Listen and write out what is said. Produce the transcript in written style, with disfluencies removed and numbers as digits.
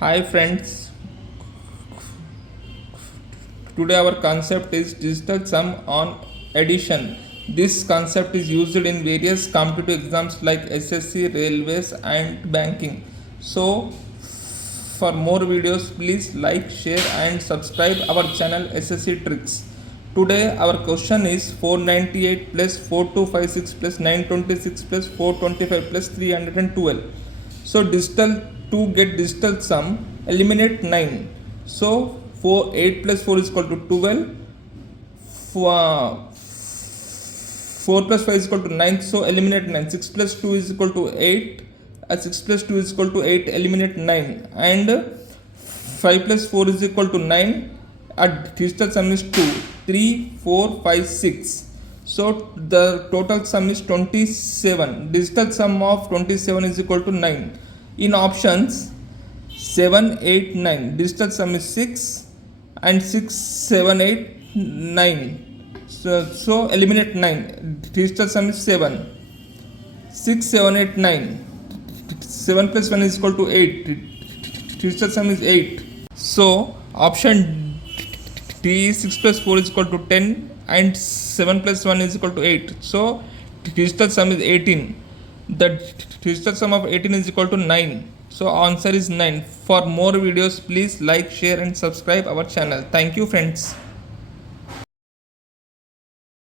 Hi friends, today our concept is digital sum on addition. This concept is used in various competitive exams like SSC, railways and banking. So for more videos please like, share and subscribe our channel SSC Tricks. Today our question is 498 plus 4256 plus 926 plus 425 plus 312. So digital to get digital sum, eliminate 9. So 8 plus 4 is equal to 12. 4 plus 5 is equal to 9. So eliminate 9. 6 plus 2 is equal to 8. 6 plus 2 is equal to 8. Eliminate 9. And 5 plus 4 is equal to 9. Digital sum is 2. 3, 4, 5, 6. So the total sum is 27. Digital sum of 27 is equal to 9. In options 7, 8, 9, digital sum is 6 and 6, 7, 8, 9. So eliminate 9. Digital sum is 7. 6, 7, 8, 9. 7 plus 1 is equal to 8. Digital sum is 8. So option D, 6 plus 4 is equal to 10 and 7 plus 1 is equal to 8. So digital sum is 18. The digital sum of 18 is equal to 9. So answer is 9. For more videos please like, share and subscribe our channel. Thank you friends.